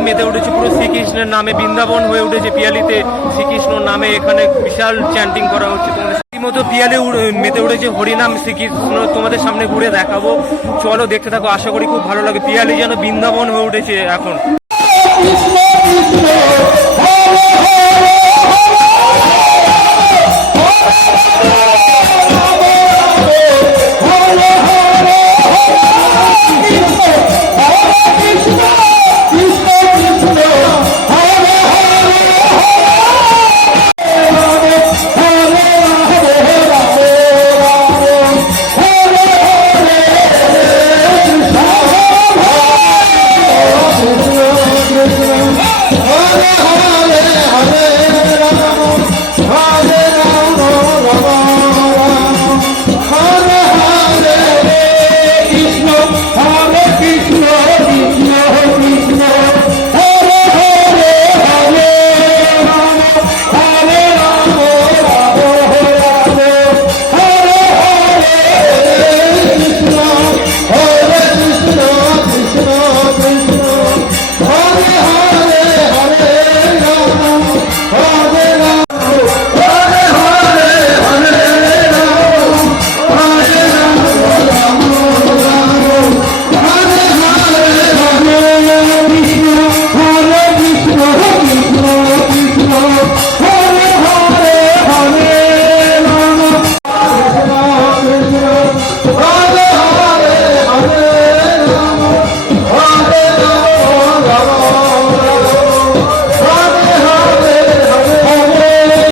মেতে উঠেছে পুরো শ্রীকৃষ্ণের নামে, বৃন্দাবন হয়ে উঠেছে পিয়ালিতে। শ্রীকৃষ্ণর নামে এখানে বিশাল চ্যান্টিং করা হচ্ছে তোমাদের মতো পিয়ালে উড়ে- মেতে উঠেছে হরিনাম শ্রীকৃষ্ণ, তোমাদের সামনে ঘুরে দেখাবো। চলো দেখতে থাকো, আশা করি খুব ভালো লাগে। পিয়ালি যেন বৃন্দাবন হয়ে উঠেছে এখন।